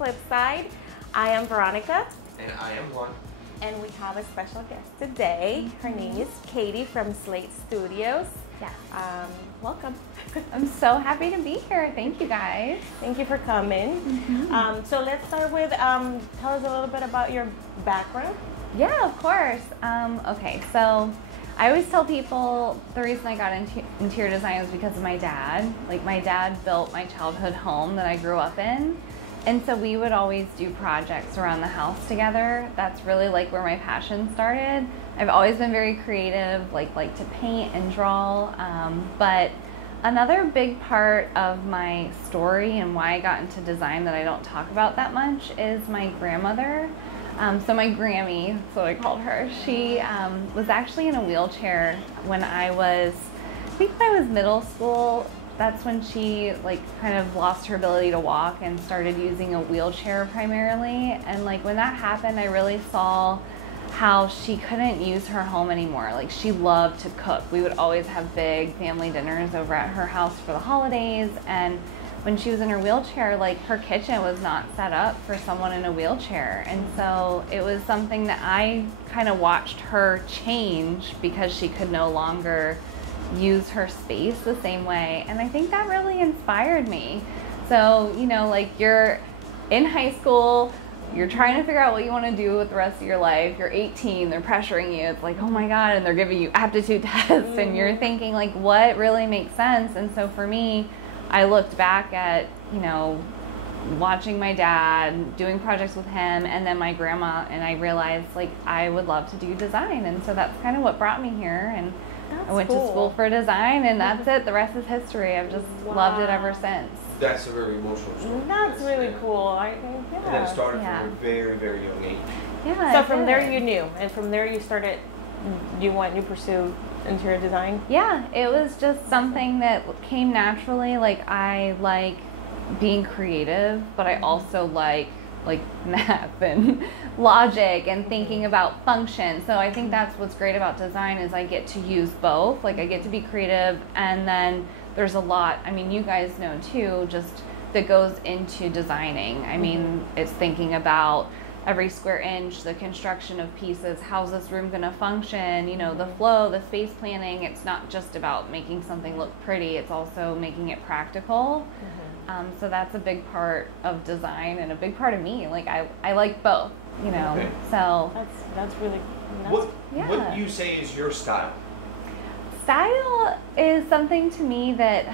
FlipSide. I am Veronica. And I am Juan. And we have a special guest today. Her name is Katie from Slate Studios. Yes. Welcome. I'm so happy to be here. Thank you guys. Thank you for coming. So let's start with, tell us a little bit about your background. Yeah, of course. Okay, so I always tell people the reason I got into interior design was because of my dad. Like, my dad built my childhood home that I grew up in. And so we would always do projects around the house together. That's really like where my passion started. I've always been very creative, like to paint and draw. But another big part of my story and why I got into design that I don't talk about that much is my grandmother. So my Grammy, that's what I called her, she was actually in a wheelchair when I was middle school. That's when she kind of lost her ability to walk and started using a wheelchair primarily. And when that happened, I really saw how she couldn't use her home anymore. Like, she loved to cook. We would always have big family dinners over at her house for the holidays. And when she was in her wheelchair, her kitchen was not set up for someone in a wheelchair. And so it was something that I kind of watched her change because she could no longer use her space the same way. And I think that really inspired me. So, you're in high school, you're trying to figure out what you want to do with the rest of your life. You're 18, they're pressuring you. It's like, oh my God, and they're giving you aptitude tests, and you're thinking, what really makes sense? And so for me, I looked back at, watching my dad, doing projects with him, and then my grandma, and I realized, I would love to do design. And so that's kind of what brought me here. And I went to school for design, and that's it. The rest is history. I've just loved it ever since. That's a very emotional story. That's really cool. And that started from a very, very young age. Yeah. So from there you knew, and from there you pursued interior design? Yeah, it was just something that came naturally. I like being creative, but I also like math and logic and thinking about function. So I think that's what's great about design is I get to use both. I get to be creative, and then there's a lot, you guys know too, just that goes into designing. It's thinking about every square inch, the construction of pieces, how's this room gonna function, the flow, the space planning. It's not just about making something look pretty, it's also making it practical. So that's a big part of design and a big part of me. I like both, Okay. So that's really nice. What do you say is your style? Style is something to me that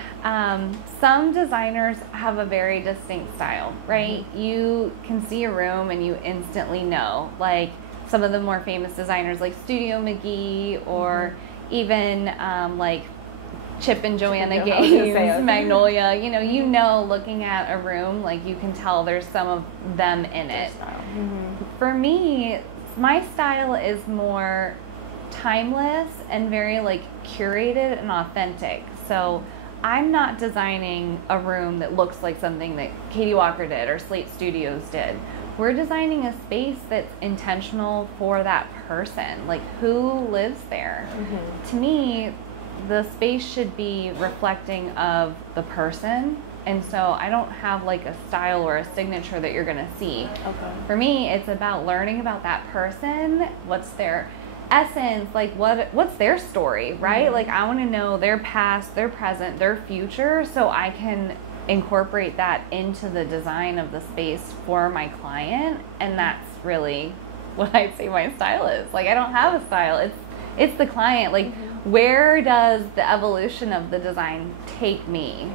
some designers have a very distinct style, right? You can see a room and you instantly know. Some of the more famous designers like Studio McGee, or even Chip and Joanna Gaines, Magnolia, looking at a room, you can tell there's some of them in it. For me, my style is more timeless and very curated and authentic. So I'm not designing a room that looks like something that Katie Walker did or Slate Studios did. We're designing a space that's intentional for that person, who lives there. To me, the space should be reflecting of the person, and so I don't have a style or a signature that you're gonna see. For me, it's about learning about that person, what's their essence, what's their story, right? I want to know their past, their present, their future, so I can incorporate that into the design of the space for my client. And that's really what I'd say my style is. I don't have a style, it's the client. Where does the evolution of the design take me?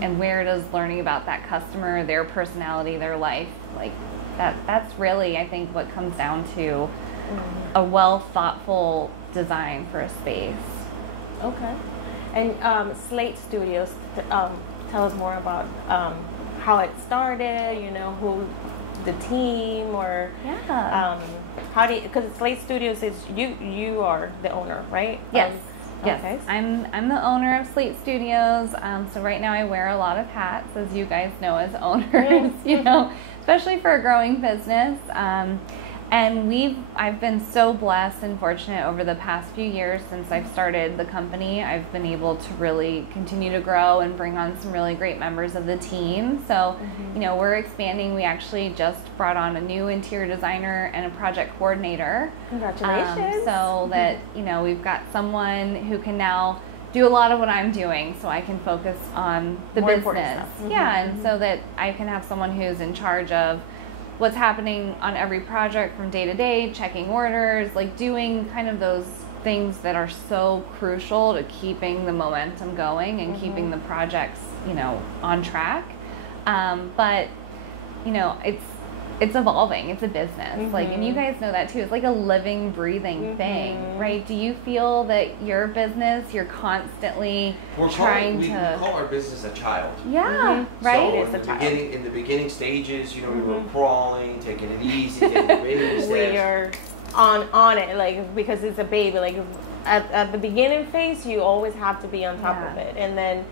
And where does learning about that customer, their personality, their life, that's really, I think, what comes down to a well thoughtful design for a space. Okay. And Slate Studios, tell us more about how it started, who the team, or how do you, because Slate Studios is you are the owner, right? Yes. Yes, okay. I'm the owner of Slate Studios. So right now I wear a lot of hats, as you guys know, as owners, especially for a growing business. And I've been so blessed and fortunate over the past few years since I've started the company. I've been able to really continue to grow and bring on some really great members of the team. So, you know, we're expanding. We actually just brought on a new interior designer and a project coordinator. Congratulations. So that, you know, we've got someone who can now do a lot of what I'm doing, so I can focus on the More business. Yeah, and so that I can have someone who's in charge of what's happening on every project from day to day, checking orders, like doing kind of those things that are so crucial to keeping the momentum going and keeping the projects, you know, on track. But, you know, it's evolving. It's a business. Like, and you guys know that too. It's like a living, breathing thing, right? Do you feel that your business, you're constantly trying to... We call our business a child. Yeah, right? So in the beginning stages, you know, we were crawling, taking it easy, taking baby steps. We are on it, like, because it's a baby. Like, at the beginning phase, you always have to be on top of it. And then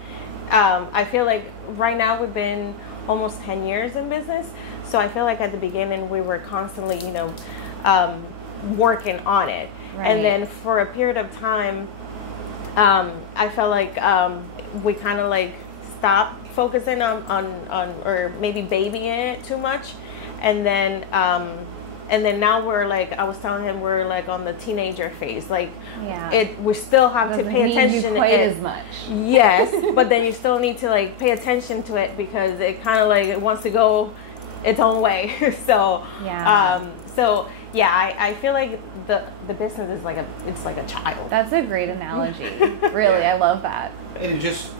I feel like right now we've been almost 10 years in business. So I feel like at the beginning we were constantly, you know, working on it. Right. And then for a period of time, I felt like we kind of like stopped focusing on or maybe babying it too much. And then now we're like, I was telling him, we're like on the teenager phase. Like, we still have to pay attention to it as much. Yes, but then you still need to like pay attention to it because it kind of like it wants to go its own way. So I feel like the business is like it's like a child. That's a great analogy. Really, I love that. And it just,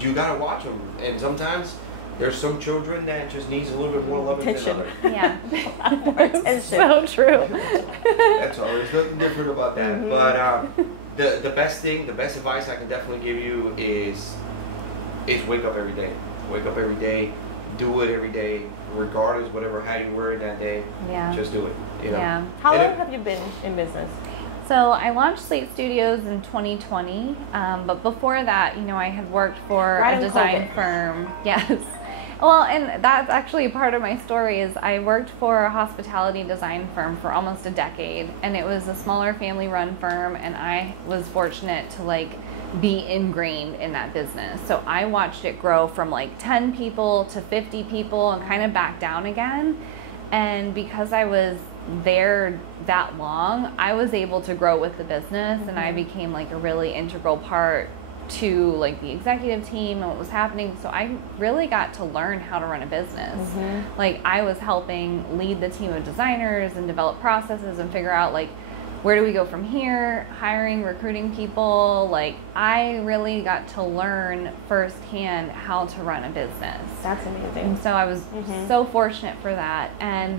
you gotta watch them. And sometimes there's some children that just needs a little bit more love than others. Yeah, more attention. So true. That's all. There's nothing different about that. But the best advice I can definitely give you is wake up every day. Wake up every day. Do it every day, regardless how you were that day. Yeah. Just do it. You know? Yeah. How long have you been in business? So I launched Slate Studios in 2020, but before that, you know, I had worked for a design firm. Yes. Well, and that's actually part of my story is I worked for a hospitality design firm for almost a decade, and it was a smaller family-run firm, and I was fortunate to like be ingrained in that business. So I watched it grow from like 10 people to 50 people and kind of back down again. And because I was there that long, I was able to grow with the business, and I became like a really integral part to like the executive team and what was happening. So I really got to learn how to run a business. Like I was helping lead the team of designers and develop processes and figure out like, where do we go from here? Hiring, recruiting people. Like I really got to learn firsthand how to run a business. That's amazing. And so I was so fortunate for that. And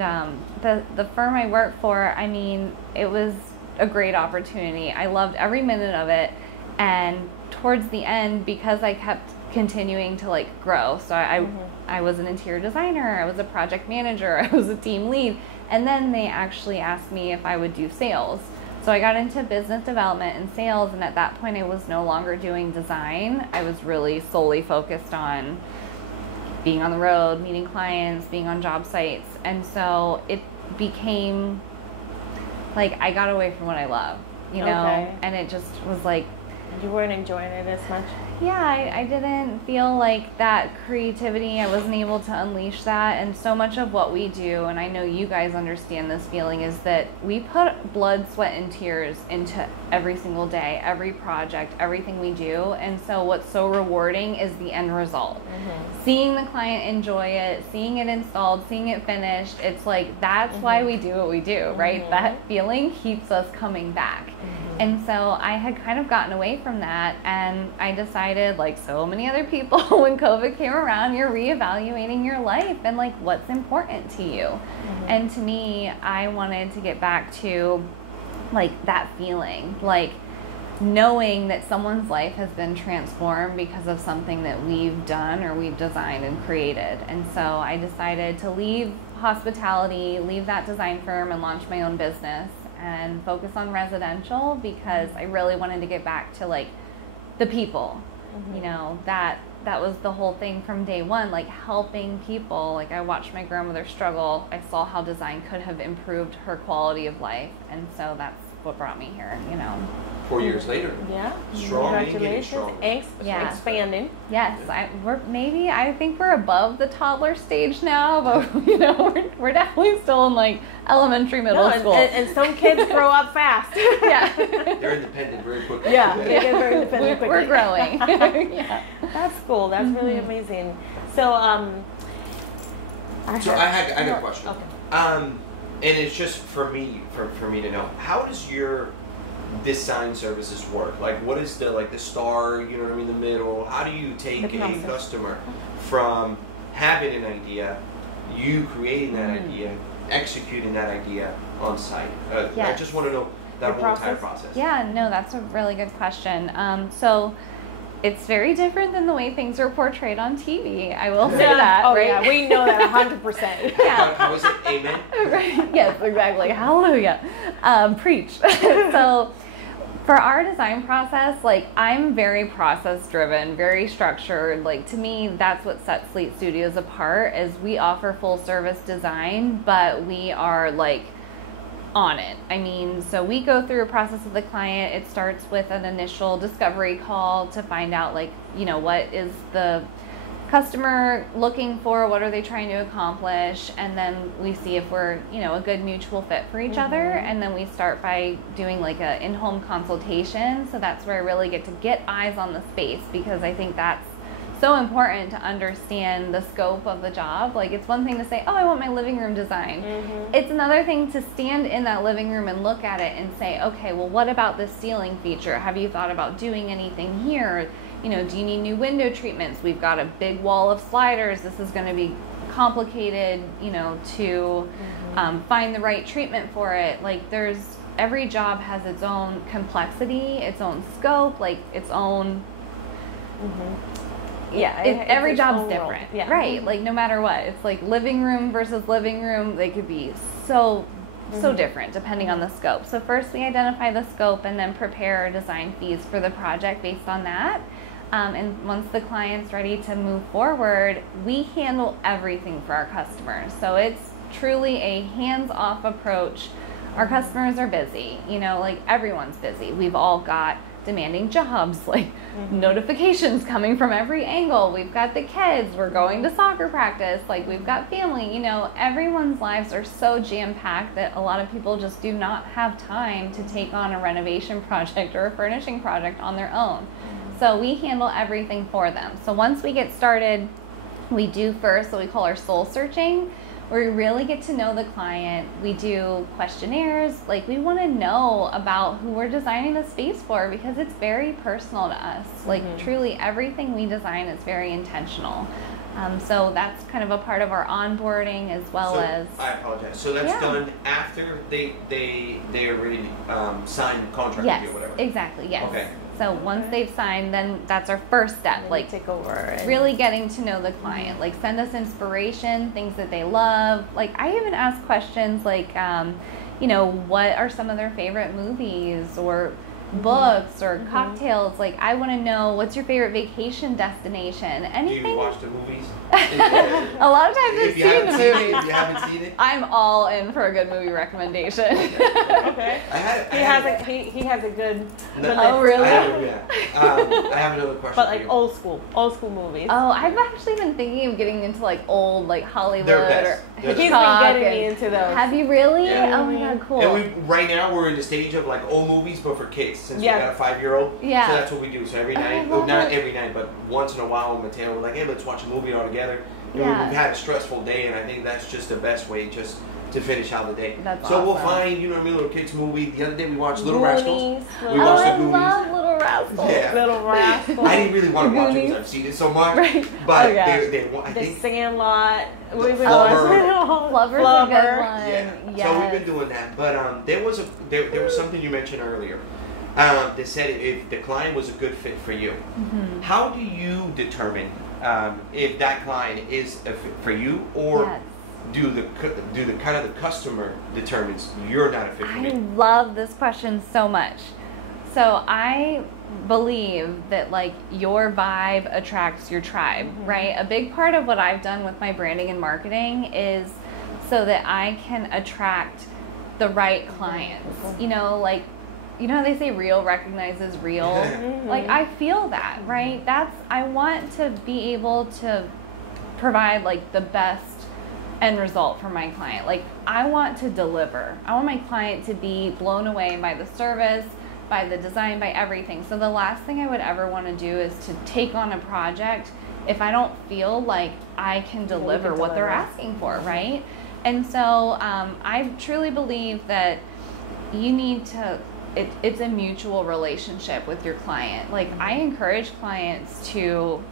the firm I worked for, I mean, it was a great opportunity. I loved every minute of it. And towards the end, because I kept continuing to like grow, so I was an interior designer, I was a project manager, I was a team lead, and then they actually asked me if I would do sales. So I got into business development and sales, and at that point I was no longer doing design. I was really solely focused on being on the road, meeting clients, being on job sites. And so it became like I got away from what I love, you know, and it just was like, you weren't enjoying it as much? Yeah, I didn't feel like that creativity, I wasn't able to unleash that. And so much of what we do, and I know you guys understand this feeling, is that we put blood, sweat, and tears into every single day, every project, everything we do. And so what's so rewarding is the end result. Seeing the client enjoy it, seeing it installed, seeing it finished, it's like, that's why we do what we do, right? That feeling keeps us coming back. And so I had kind of gotten away from that, and I decided, like so many other people, when COVID came around, you're reevaluating your life and like what's important to you. And to me, I wanted to get back to like that feeling, like knowing that someone's life has been transformed because of something that we've done or we've designed and created. And so I decided to leave hospitality, leave that design firm, and launch my own business and focus on residential, because I really wanted to get back to like the people, you know, that that was the whole thing from day one, like helping people. Like I watched my grandmother struggle. I saw how design could have improved her quality of life. And so that's what brought me here, you know. 4 years later. Yeah. Strong. Congratulations. Expanding. Yes. I think we're above the toddler stage now, but you know, we're definitely still in like elementary, middle school. And some kids grow up fast. Yeah. They're independent very quickly. Yeah, they get very independent quickly. We're growing. Yeah. That's cool. That's really amazing. So, I got a question. Okay. And it's just for me to know, how does your design services work? Like, what is the star, you know what I mean, the middle? How do you take a customer from having an idea, you creating that idea, executing that idea on site? I just want to know that whole entire process. Yeah, no, that's a really good question. So it's very different than the way things are portrayed on TV. I will say that. Oh, right? yeah, we know that 100%. Yeah. How is it? Amen? Right. Yes, exactly. Hallelujah. Preach. So for our design process, like I'm very process driven, very structured. Like to me, that's what sets Slate Studios apart is we offer full service design, but we are like on it. I mean, so we go through a process with the client. It starts with an initial discovery call to find out like, you know, what is the customer looking for, what are they trying to accomplish, and then we see if we're, you know, a good mutual fit for each other, and then we start by doing like a in-home consultation. So that's where I really get to get eyes on the space, because I think that's so important to understand the scope of the job. Like it's one thing to say, oh, I want my living room design. It's another thing to stand in that living room and look at it and say, okay, well, what about this ceiling feature? Have you thought about doing anything here? You know, do you need new window treatments? We've got a big wall of sliders. This is going to be complicated, you know, to find the right treatment for it. Like every job has its own complexity, its own scope, like its own every job's different. Yeah. Right. Like no matter what. It's like living room versus living room. They could be so different depending on the scope. So first we identify the scope and then prepare design fees for the project based on that. And once the client's ready to move forward, we handle everything for our customers. So it's truly a hands-off approach. Our customers are busy, you know, like everyone's busy. We've all got demanding jobs, like notifications coming from every angle. We've got the kids, we're going to soccer practice, like we've got family, you know, everyone's lives are so jam-packed that a lot of people just do not have time to take on a renovation project or a furnishing project on their own. So we handle everything for them. So once we get started, we do first what we call our soul searching, where we really get to know the client. We do questionnaires. Like we want to know about who we're designing the space for, because it's very personal to us. Like truly everything we design is very intentional. So that's kind of a part of our onboarding as well as. I apologize. So that's done after they already signed the contract with you or whatever. Exactly. Yes. Okay. So once they've signed, then that's our first step. Like take over. And really getting to know the client. Like send us inspiration, things that they love. Like I even ask questions like, you know, what are some of their favorite movies or books or cocktails? Like I want to know, what's your favorite vacation destination? Anything. Do you watch the movies? A lot of times I've seen the movies. If you haven't seen it, I'm all in for a good movie recommendation. Okay. He has a good. Oh really? I have another question. But like old school movies. Oh, I've actually been thinking of getting into like old like Hollywood or He's been getting me into those. Have you really? Yeah. Oh my god, cool. And right now we're in the stage of like old movies, but for kids, since we got a 5-year-old. Yeah. So that's what we do. So every night, well, not every night, but once in a while, with Mateo, we're like, hey, let's watch a movie all together. We've had a stressful day, and I think that's just the best way just to finish out the day. That's so awesome. We'll find, you know what I mean, little kids movie. The other day we watched Little Goonies. Rascals. We watched the Goonies. I love Little Rascals. Yeah. Little Rascals. I didn't really want to watch it because I've seen it so much. Right. But I think Sandlot. We've been Flubber's a good one. Yeah. Yes. So we've been doing that. But there was something you mentioned earlier. They said if the client was a good fit for you. How do you determine if that client is a fit for you, or do the customer determines you're not a fit for me? I love this question so much. So I believe that like your vibe attracts your tribe, right? A big part of what I've done with my branding and marketing is so that I can attract the right clients. You know, like, you know how they say real recognizes real? Like, I feel that, right? I want to be able to provide like the best end result for my client. Like, I want to deliver. I want my client to be blown away by the service, by the design, by everything. So the last thing I would ever want to do is to take on a project if I don't feel like I can deliver what they're asking for, right? And so I truly believe that you need to, it's a mutual relationship with your client. Like, I encourage clients to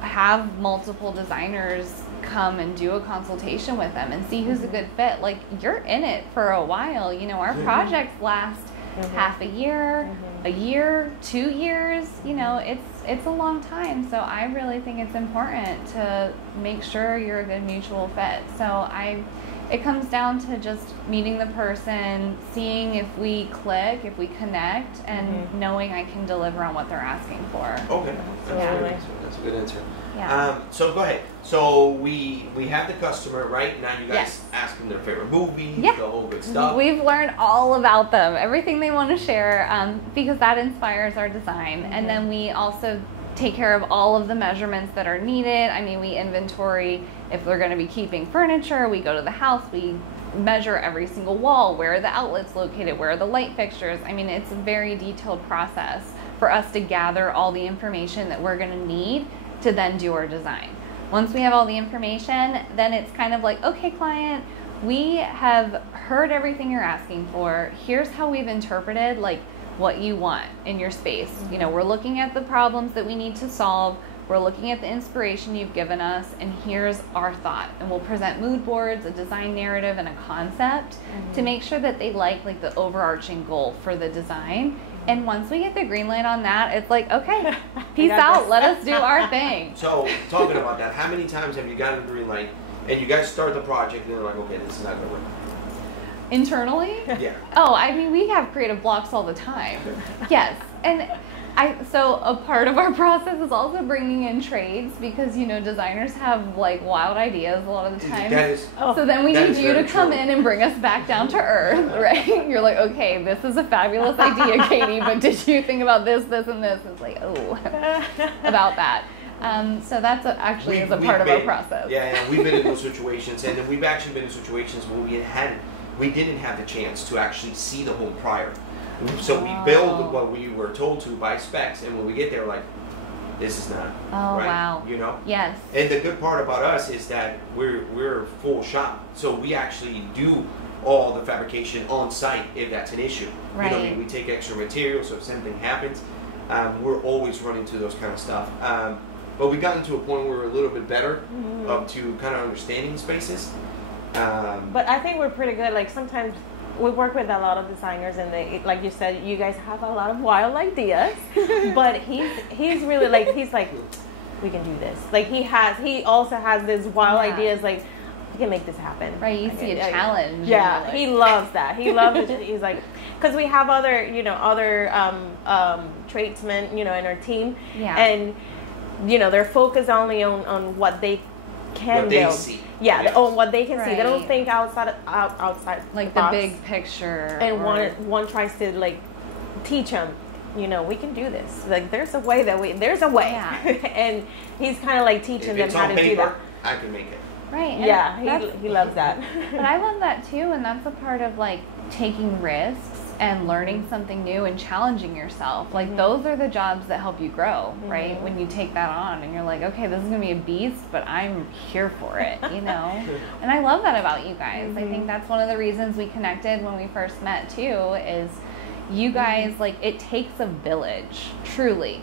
have multiple designers come and do a consultation with them and see who's a good fit. Like, you're in it for a while. You know, our projects last half a year, 2 years, you know, it's a long time. So I really think it's important to make sure you're a good mutual fit. So it comes down to just meeting the person, seeing if we click, if we connect, and knowing I can deliver on what they're asking for. Okay, that's a good answer. Yeah. So go ahead. So we have the customer, right? Now you guys ask them their favorite movies, the whole good stuff. We've learned all about them, everything they want to share, because that inspires our design. And then we also take care of all of the measurements that are needed. I mean, we inventory if they're going to be keeping furniture. We go to the house, we measure every single wall, where are the outlets located, where are the light fixtures. I mean, it's a very detailed process for us to gather all the information that we're going to need to then do our design. Once we have all the information, then it's kind of like, okay, client, we have heard everything you're asking for. Here's how we've interpreted like what you want in your space. You know, we're looking at the problems that we need to solve. We're looking at the inspiration you've given us, and here's our thought. And we'll present mood boards, a design narrative, and a concept to make sure that they like the overarching goal for the design. And once we get the green light on that, it's like, okay, peace out, let us do our thing. So, talking about that, how many times have you gotten the green light and you guys start the project and they're like, okay, this is not going to work? Internally? Yeah. Oh, I mean, we have creative blocks all the time. Yes. And so a part of our process is also bringing in trades, because, you know, designers have like wild ideas a lot of the time. So then we need you to come in and bring us back down to earth, right? You're like, okay, this is a fabulous idea, Katie, but did you think about this, this, and this? It's like, oh, about that. So that's actually is a part of our process. Yeah, we've been in those situations, and then we've actually been in situations where we didn't have the chance to actually see the home prior. So we build what we were told to by specs, and when we get there, like, this is not right. Wow. You know? Yes. And the good part about us is that we're full shop, so we actually do all the fabrication on site if that's an issue. Right. You know, we take extra material, so if something happens, we're always running to those kind of stuff. But we've gotten to a point where we're a little bit better up to kind of understanding spaces. But I think we're pretty good. Like, sometimes we work with a lot of designers, and they, like you said, you guys have a lot of wild ideas. But he's really like, he's like, we can do this. Like, he also has these wild ideas. Like, we can make this happen. Right, you see a challenge. Yeah, like, he loves that. He loves it. He's like, because we have other tradesmen, you know, in our team. Yeah. And, you know, they're focused only on what they can build. They see. Yeah, Yes. on what they can see. They don't Right. think outside like the box. big picture. And one tries to like teach him, you know, we can do this. Like, there's a way there's a way. Yeah. And he's kind of like teaching them it's how on to paper, do that. I can make it. Right. And Yeah, he loves that. But I love that too, and that's a part of like taking risks and learning something new and challenging yourself. Like, those are the jobs that help you grow, right? When you take that on and you're like, okay, this is gonna be a beast, but I'm here for it, you know? And I love that about you guys. I think that's one of the reasons we connected when we first met too, is you guys, like, it takes a village, truly.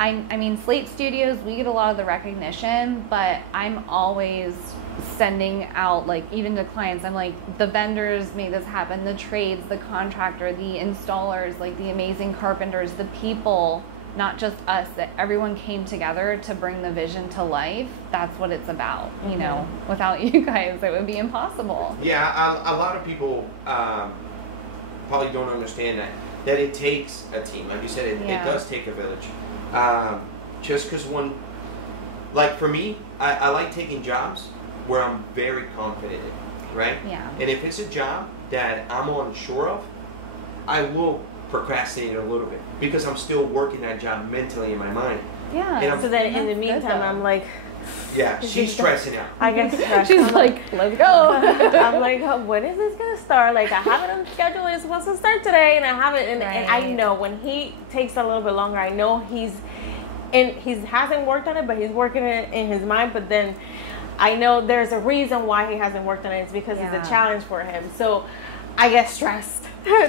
I mean, Slate Studios, we get a lot of the recognition, but I'm always sending out, like, even to clients, I'm like, the vendors made this happen, the trades, the contractor, the installers, like the amazing carpenters, the people, not just us, that everyone came together to bring the vision to life. That's what it's about, you know? Without you guys, it would be impossible. Yeah, a lot of people probably don't understand that that it takes a team. Like you said, it does take a village. Just because like for me, I like taking jobs where I'm very confident in, right? Yeah. And if it's a job that I'm unsure of, I will procrastinate a little bit because I'm still working that job mentally in my mind. Yeah. So then in the meantime, I'm like, yeah, she's stressing out. I guess she's like, let's go. I'm like, oh, when is this gonna start? Like, I have it on the schedule. It's supposed to start today, and I have it. And I know when he takes a little bit longer, I know he hasn't worked on it, but he's working it in his mind. But then I know there's a reason why he hasn't worked on it. It's because it's a challenge for him. So I get stressed.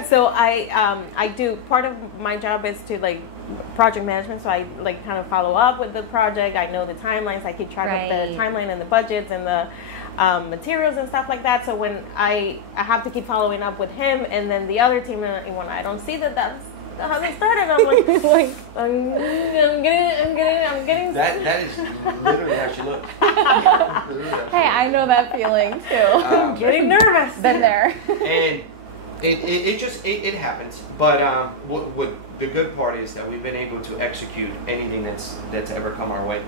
So I do, part of my job is to like project management, so I like kind of follow up with the project. I know the timelines, I keep track of the timeline and the budgets and the materials and stuff like that. So when I have to keep following up with him and then the other team, and when I don't see that's how they started, I'm like, I'm getting that is literally how she looks. Hey, I know that feeling too. I'm getting nervous. Been there. And it happens, but what the good part is that we've been able to execute anything that's ever come our way,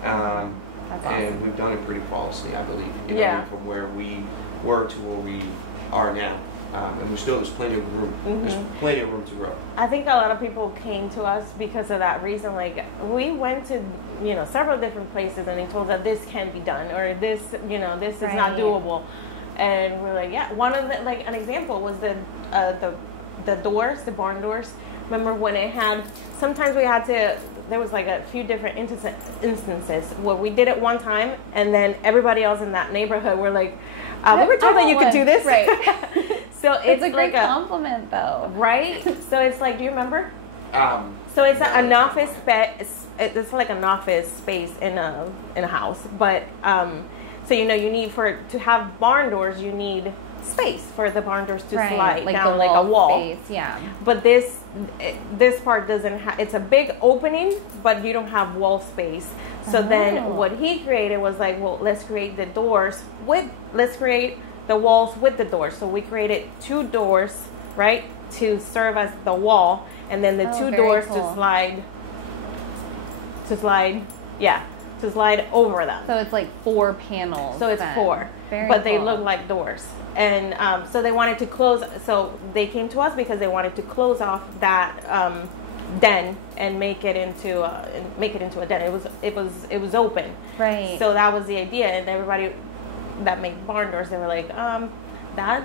That's awesome. and we've done it pretty flawlessly, I believe. You know, from where we were to where we are now, and there's plenty of room. There's plenty of room to grow. I think a lot of people came to us because of that reason. Like, we went to several different places, and they told us that this can't be done, or this this is not doable. And we're like, yeah. One of the, like, an example was the doors, the barn doors. Remember when it had, sometimes we had to, there was like a few different instances where we did it one time, and then everybody else in that neighborhood were like, we were told that you could do this. Right. So it's a great like compliment, though. Right? So it's like, do you remember? So it's an office space. It's like an office space in a house, but so you need to have barn doors, you need space for the barn doors to slide like down like a wall. Space, yeah. But this part doesn't have. It's a big opening, but you don't have wall space. So then what he created was like, well, let's create the doors let's create the walls with the doors. So we created 2 doors, right, to serve as the wall, and then the 2 doors to slide. To slide over them. So it's like 4 panels. So it's 4, but they look like doors. And so they wanted to close. So they came to us because they wanted to close off that den and make it into a den. It was open. Right. So that was the idea. And everybody that made barn doors, they were like, that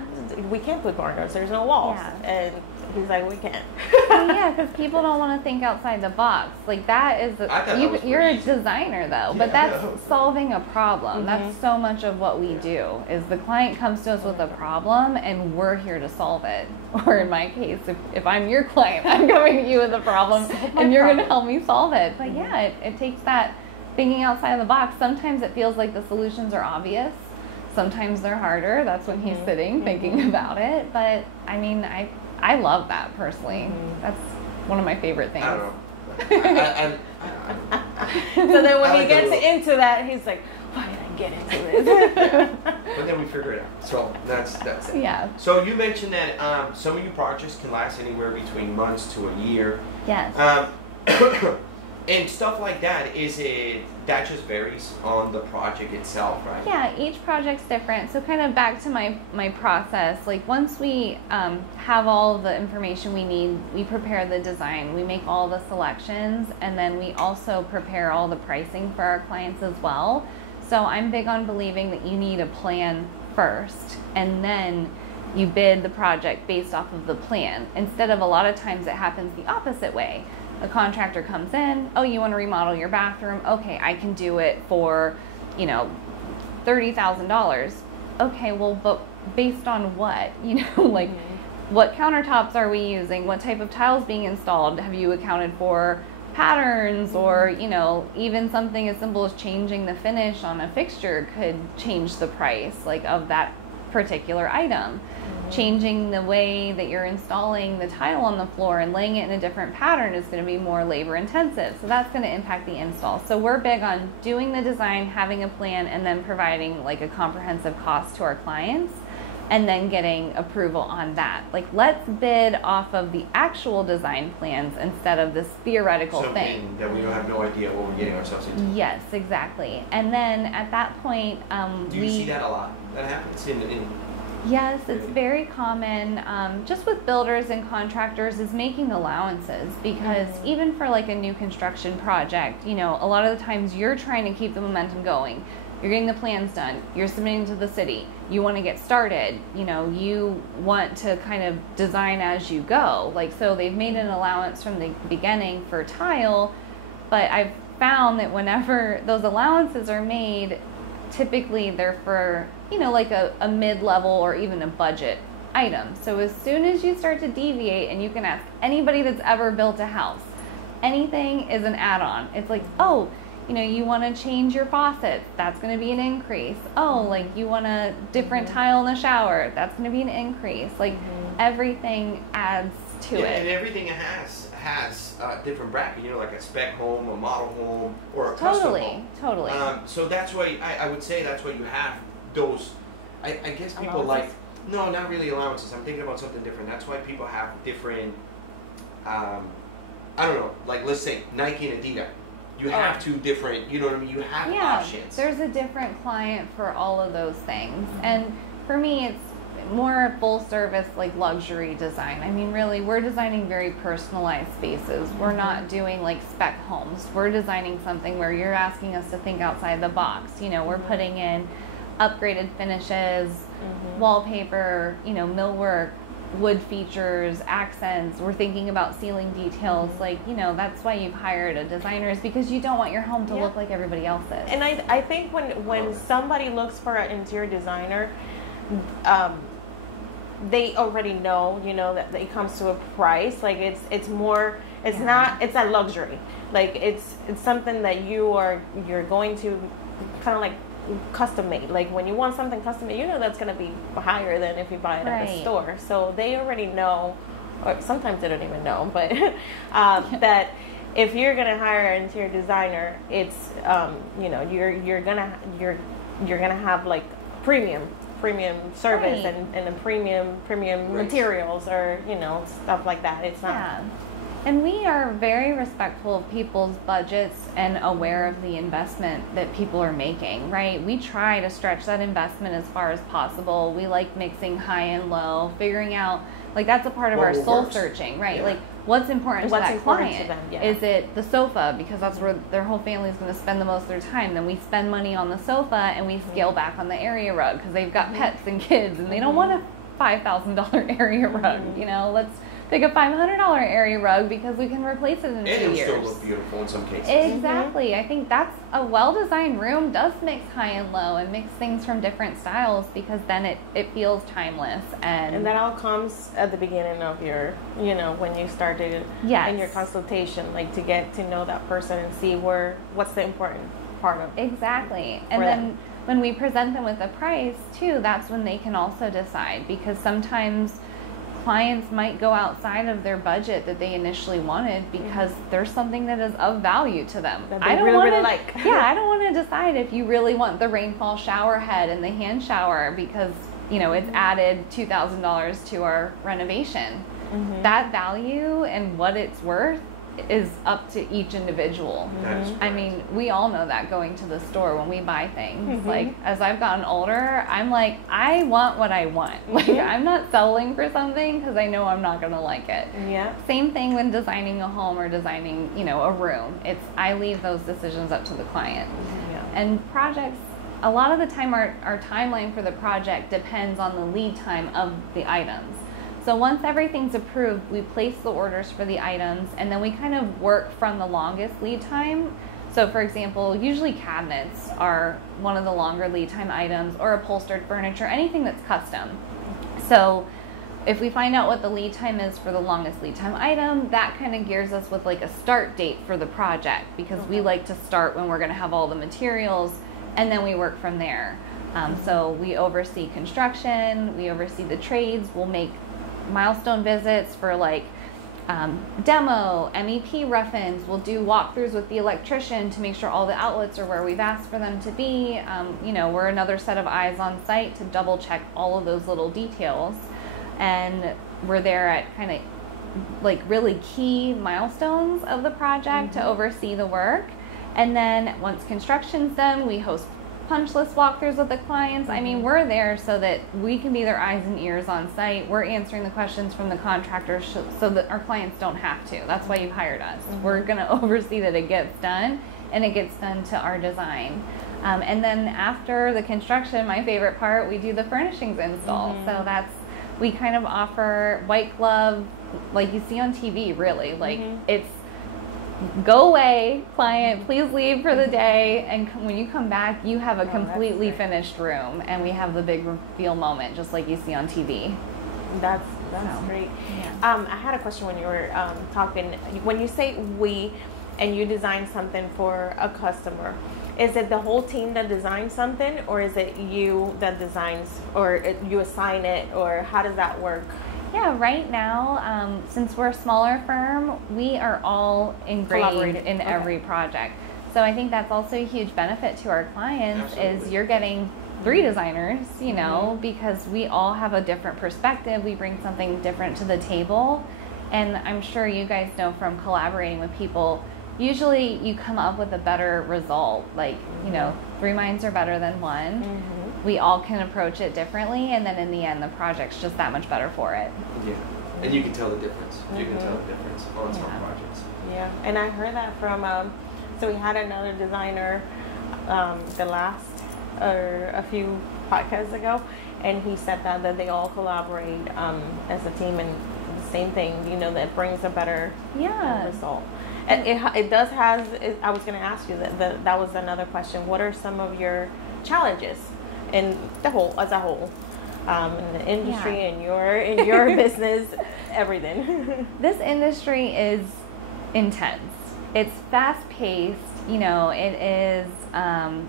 we can't put barn doors. There's no walls. Yeah. And he's like, we can't. Yeah, because people don't want to think outside the box. Like, that is, you're a designer though, but that's solving a problem. That's so much of what we do, is the client comes to us with a problem and we're here to solve it. Or in my case, if I'm your client, I'm coming to you with a problem and you're going to help me solve it. But yeah, it takes that thinking outside of the box. Sometimes it feels like the solutions are obvious. Sometimes they're harder. That's when he's sitting thinking about it. But I mean, I love that personally. That's one of my favorite things. I don't know. So then when he gets into that, he's like, why did I get into this? But then we figure it out. So that's it. Yeah. So you mentioned that some of your projects can last anywhere between months to a year. Yes. And stuff like that, that just varies on the project itself, right? Yeah, each project's different. So kind of back to my process, like once we have all the information we need, we prepare the design, we make all the selections, and then we also prepare all the pricing for our clients as well. So I'm big on believing that you need a plan first, and then you bid the project based off of the plan. Instead of, a lot of times it happens the opposite way. A contractor comes in, oh, you want to remodel your bathroom? Okay, I can do it for, $30,000. Okay, well, but based on what? Like, what countertops are we using? What type of tiles being installed? Have you accounted for patterns? Or, even something as simple as changing the finish on a fixture could change the price, like, of that particular item. Changing the way that you're installing the tile on the floor and laying it in a different pattern is going to be more labor intensive. So that's going to impact the install. So we're big on doing the design, having a plan, and then providing like a comprehensive cost to our clients. and then getting approval on that. Like, let's bid off of the actual design plans instead of this theoretical thing that we don't have no idea what we're getting ourselves into. Yes, exactly. And then at that point, do you see that a lot? That happens in yes, it's very common, just with builders and contractors, is making allowances, because even for like a new construction project, you know, a lot of the times you're trying to keep the momentum going. You're getting the plans done, you're submitting to the city, you want to get started, you know, you want to kind of design as you go. Like, so they've made an allowance from the beginning for tile, but I've found that whenever those allowances are made, typically they're for, you know, like a mid-level or even a budget item. So as soon as you start to deviate, and you can ask anybody that's ever built a house, anything is an add-on. It's like, oh, you know, you want to change your faucets, that's going to be an increase. Oh, like you want a different tile in the shower, that's going to be an increase. Like everything adds to it. And everything has different bracket, you know, like a spec home, a model home, or a custom home. Totally. So that's why I would say that's why you have those. I guess people like, no, not really allowances. I'm thinking about something different. That's why people have different. I don't know, like let's say Nike and Adidas. You have two different, you know what I mean? You have options. There's a different client for all of those things. And for me, it's more full service, like luxury design. I mean, really, we're designing very personalized spaces. We're not doing like spec homes. We're designing something where you're asking us to think outside the box. You know, we're putting in upgraded finishes, wallpaper, you know, millwork, wood features, accents. We're thinking about ceiling details. Like, you know, that's why you've hired a designer, is because you don't want your home to look like everybody else's. And I think when somebody looks for an interior designer, they already know, you know, that it comes to a price. Like it's more, it's not, it's a luxury. Like it's something that you're going to kind of like custom made. Like when you want something custom made, you know that's going to be higher than if you buy it at a store. So they already know, or sometimes they don't even know, but that if you're going to hire an interior designer, it's you know, you're gonna have like premium service and a premium materials, or you know, stuff like that. It's not. And we are very respectful of people's budgets and aware of the investment that people are making, right? We try to stretch that investment as far as possible. We like mixing high and low, figuring out, like that's a part of our soul searching, right? Like what's important to that client? Is it the sofa, because that's where their whole family is going to spend the most of their time? Then we spend money on the sofa and we scale back on the area rug because they've got pets and kids and they don't want a $5,000 area rug. You know, let's pick a $500 area rug because we can replace it in 2 years. And it'll still look beautiful in some cases. Exactly. I think that's a well-designed room does mix high and low and mix things from different styles, because then it feels timeless. And that all comes at the beginning of your, you know, when you started in your consultation, like to get to know that person and see what's the important part of Exactly. And then when we present them with a price too, that's when they can also decide, because sometimes clients might go outside of their budget that they initially wanted because there's something that is of value to them. That they really like. I don't want to decide if you really want the rainfall shower head and the hand shower because, you know, it's added $2,000 to our renovation. That value and what it's worth is up to each individual. I mean, we all know that going to the store when we buy things. Like, as I've gotten older, I'm like, I want what I want. Like, I'm not settling for something because I know I'm not going to like it. Same thing when designing a home or designing, you know, a room. I leave those decisions up to the client. And projects, a lot of the time our timeline for the project depends on the lead time of the items. So once everything's approved, we place the orders for the items, and then we kind of work from the longest lead time. So for example, usually cabinets are one of the longer lead time items, or upholstered furniture, anything that's custom. So if we find out what the lead time is for the longest lead time item, that kind of gears us with like a start date for the project, because we like to start when we're going to have all the materials, and then we work from there. So we oversee construction, we oversee the trades, we'll make milestone visits for like demo, MEP reference. We'll do walkthroughs with the electrician to make sure all the outlets are where we've asked for them to be. You know, we're another set of eyes on site to double check all of those little details. And we're there at kind of like really key milestones of the project to oversee the work. And then once construction's done, we host punch list walkthroughs with the clients. I mean, we're there so that we can be their eyes and ears on site. We're answering the questions from the contractors so that our clients don't have to. That's why you've hired us. We're going to oversee that it gets done, and it gets done to our design. And then after the construction, my favorite part, we do the furnishings install. So we kind of offer white glove, like you see on TV, really. Like it's go away, client, please leave for the day, and when you come back, you have a completely finished room, and we have the big reveal moment, just like you see on TV. That's great. Yeah. I had a question when you were talking. When you say we, and you design something for a customer, is it the whole team that designs something, or is it you that designs, or you assign it, or how does that work? Yeah, right now, since we're a smaller firm, we are all ingrained in every project. So I think that's also a huge benefit to our clients. Is you're getting 3 designers, you know, because we all have a different perspective. We bring something different to the table. And I'm sure you guys know from collaborating with people, usually you come up with a better result. Like, you know, 3 minds are better than 1. We all can approach it differently, and then in the end, the project's just that much better for it. Yeah, and you can tell the difference. You can tell the difference on some projects. Yeah, and I heard that from, so we had another designer a few podcasts ago, and he said that they all collaborate as a team, and the same thing, you know, that brings a better result. And it does have, I was going to ask you, that was another question. What are some of your challenges in as a whole, in the industry, in your business, everything? This industry is intense. It's fast paced. You know, it is.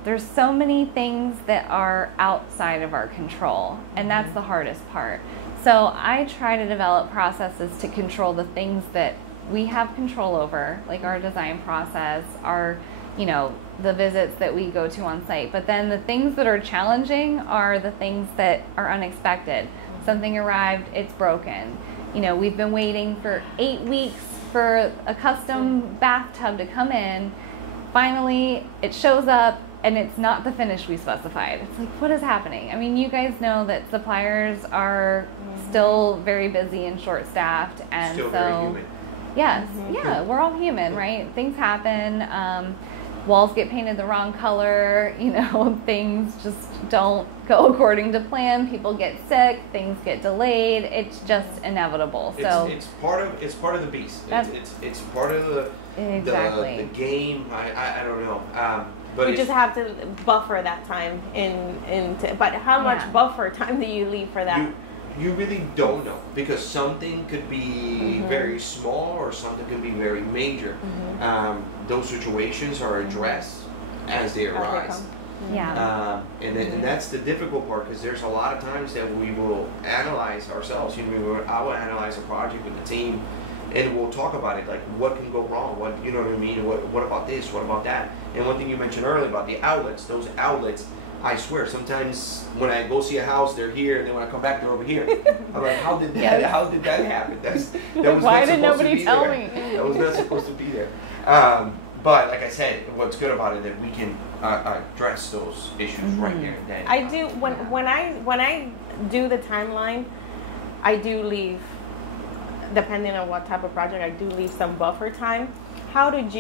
There's so many things that are outside of our control, and that's the hardest part. So I try to develop processes to control the things that we have control over, like our design process, our, you know, the visits that we go to on site. But then the things that are challenging are the things that are unexpected. Something arrived, it's broken. You know, we've been waiting for 8 weeks for a custom bathtub to come in. Finally, it shows up, and it's not the finish we specified. It's like, what is happening? I mean, you guys know that suppliers are still very busy and short-staffed, and still very human. Yes, yeah, we're all human, right? Things happen. Walls get painted the wrong color, you know, things just don't go according to plan. People get sick, things get delayed. It's just inevitable. It's part of the beast. It's part of the game. I don't know. But you just have to buffer that time but how much buffer time do you leave for that? You really don't know, because something could be very small or something could be very major. Those situations are addressed as they arise. And that's the difficult part, because there's a lot of times that we will analyze ourselves. You know, I will analyze a project with the team, and we'll talk about it, like what can go wrong, what, you know what I mean, what about this, what about that. And one thing you mentioned earlier about the outlets, those outlets, I swear, sometimes when I go see a house, they're here, and then when I come back, they're over here. I'm like, how did that happen? That was Why not did nobody tell me? That was not supposed to be there. But like I said, what's good about it is that we can address those issues right there and then. I do when I do the timeline, I do leave, depending on what type of project, I do leave some buffer time. How did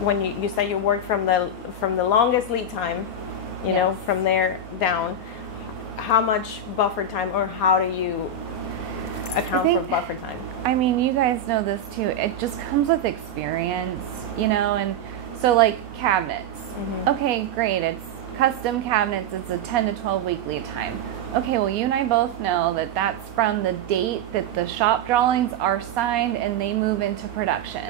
when you say you worked from the longest lead time, you know, from there down, how much buffer time, or how do you account for buffer time? I mean, you guys know this too. It just comes with experience, you know, and so like cabinets. Okay, great. It's custom cabinets. It's a 10 to 12 week lead time. Okay, well, you and I both know that that's from the date that the shop drawings are signed and they move into production.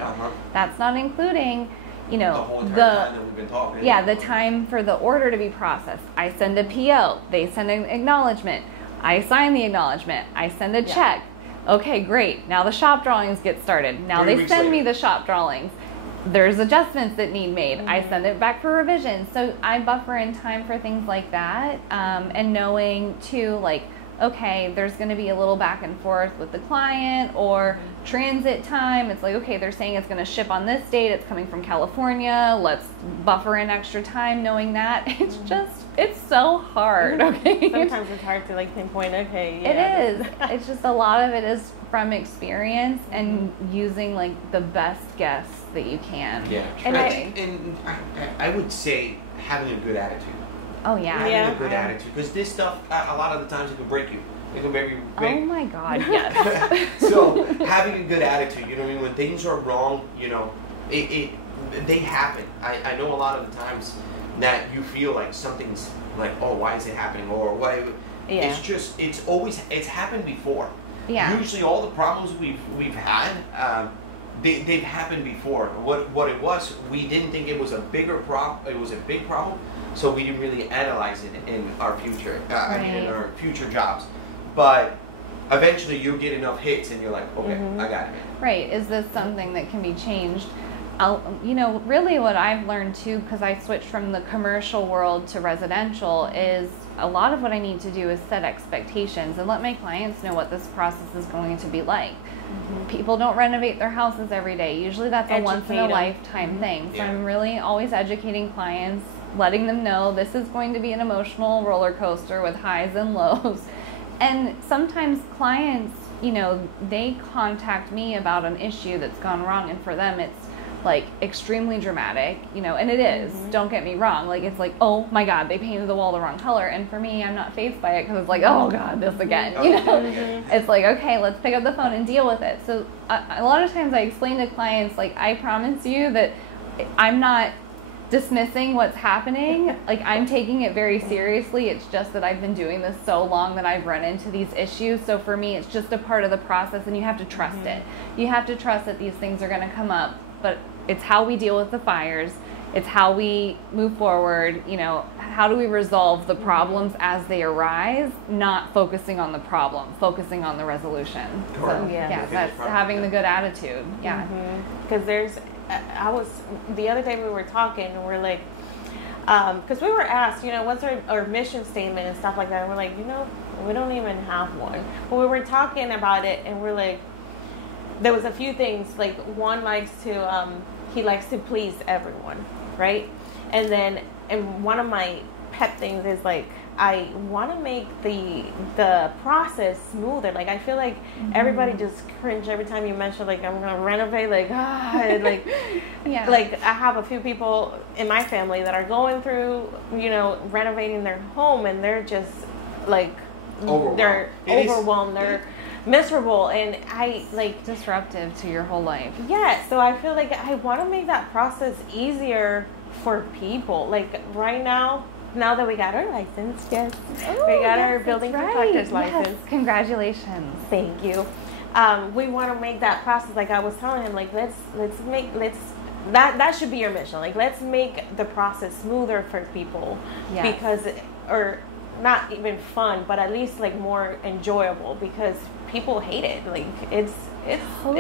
That's not including, you know, the whole entire time that we've been talking. Yeah, the time for the order to be processed. I send a PO. They send an acknowledgement. I sign the acknowledgement. I send a check. Okay, great. Now the shop drawings get started. Now they send me the shop drawings. There's adjustments that need made. I send it back for revision. So I buffer in time for things like that, and knowing too, like, okay, there's going to be a little back and forth with the client, or transit time. It's like, okay, they're saying it's going to ship on this date. It's coming from California. Let's buffer in extra time knowing that. It's just, it's so hard. Okay. Sometimes it's hard to like pinpoint, okay. Yeah. It is. It's just a lot of it is from experience and using like the best guess that you can. Yeah. And I would say having a good attitude. Oh yeah. Having a good attitude, because this stuff a lot of the times it can break you. It can maybe oh my God, yes. So having a good attitude, you know what I mean? When things are wrong, you know, they happen. I know a lot of the times that you feel like something's like, oh, why is it happening, or why? Yeah. It's just it's happened before. Yeah. Usually all the problems we've had. They've happened before. What it was, we didn't think it was a bigger problem. It was a big problem, so we didn't really analyze it in our future, in our future jobs. But eventually, you get enough hits, and you're like, okay, I got it. Right? Is this something that can be changed? You know, really, what I've learned too, because I switched from the commercial world to residential, is a lot of what I need to do is set expectations and let my clients know what this process is going to be like. People don't renovate their houses every day. Usually that's a once in a lifetime thing. So I'm really always educating clients, letting them know this is going to be an emotional roller coaster with highs and lows. And sometimes clients, you know, they contact me about an issue that's gone wrong, and for them it's like extremely dramatic, you know, and it is, don't get me wrong, like it's like, oh my God, they painted the wall the wrong color, and for me, I'm not fazed by it because it's like, oh God, this again, you know. It's like, okay, let's pick up the phone and deal with it. So a lot of times I explain to clients, like, I promise you that I'm not dismissing what's happening, like I'm taking it very seriously. It's just that I've been doing this so long that I've run into these issues. So for me, it's just a part of the process, and you have to trust it. You have to trust that these things are going to come up, but it's how we deal with the fires. It's how we move forward. You know, how do we resolve the problems as they arise, not focusing on the problem, focusing on the resolution. So yeah, that's having the good attitude. Yeah. Because the other day we were talking, and we're like, because we were asked, you know, what's our mission statement and stuff like that. And we're like, you know, we don't even have one. But we were talking about it, and we're like, there was a few things. Like, one he likes to please everyone, right? And one of my pet things is like, I want to make the process smoother. Like, I feel like everybody just cringe every time you mention, like, I'm gonna renovate, like, like, like I have a few people in my family that are going through, you know, renovating their home, and they're just like, they're overwhelmed, they're miserable, and I like disruptive to your whole life. Yeah, so I feel like I want to make that process easier for people. Like right now that we got our license, we got our building contractor's license. Yes. Congratulations. Thank you. We want to make that process, like I was telling him, like let's that should be your mission. Like, let's make the process smoother for people, because, or not even fun, but at least like more enjoyable, because people hate it. Like it's well,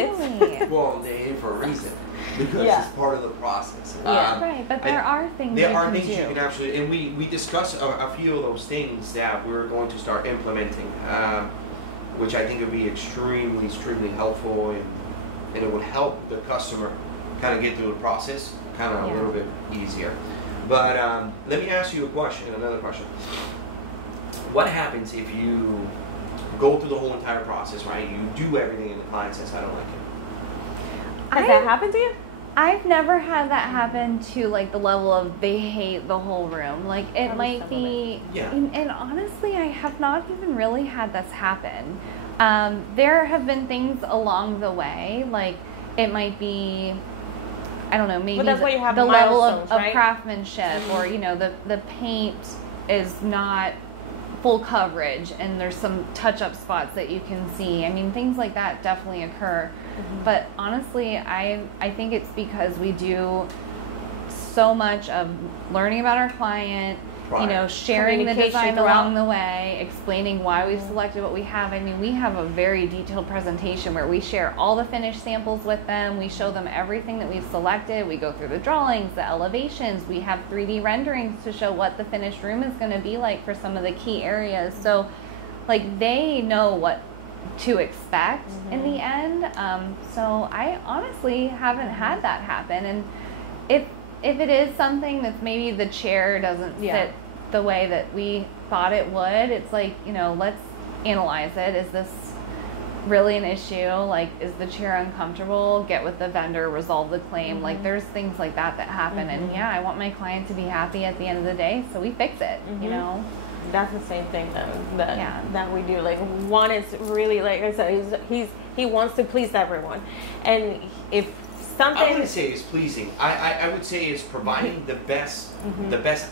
they hate it for a reason, because it's part of the process. Right, but there are things you can actually, and we discussed a few of those things that we're going to start implementing, which I think would be extremely helpful, and it would help the customer kind of get through the process kind of a little bit easier. But let me ask you another question. What happens if you go through the whole entire process, right? You do everything, and the client says, I don't like it. Has that happened to you? I've never had that happen to like the level of they hate the whole room. Like it might be, and honestly, I have not even really had this happen. There have been things along the way, like it might be, I don't know, maybe the level of craftsmanship, or you know, the paint is not full coverage, and there's some touch-up spots that you can see. I mean, things like that definitely occur. But honestly, I think it's because we do so much of learning about our client prior. You know, sharing the design along the way, explaining why we've selected what we have. I mean, we have a very detailed presentation where we share all the finished samples with them. We show them everything that we've selected. We go through the drawings, the elevations. We have 3D renderings to show what the finished room is going to be like for some of the key areas. So, like, they know what to expect in the end. So I honestly haven't had that happen. And if it is something that's maybe the chair doesn't fit the way that we thought it would, it's like, you know, let's analyze it. Is this really an issue? Like, is the chair uncomfortable? Get with the vendor, resolve the claim. Like, there's things like that happen. And yeah, I want my client to be happy at the end of the day, so we fix it, you know? That's the same thing that we do. Like, one is really, like I said, he wants to please everyone. And if something, I wouldn't say it's pleasing. I would say it's providing the best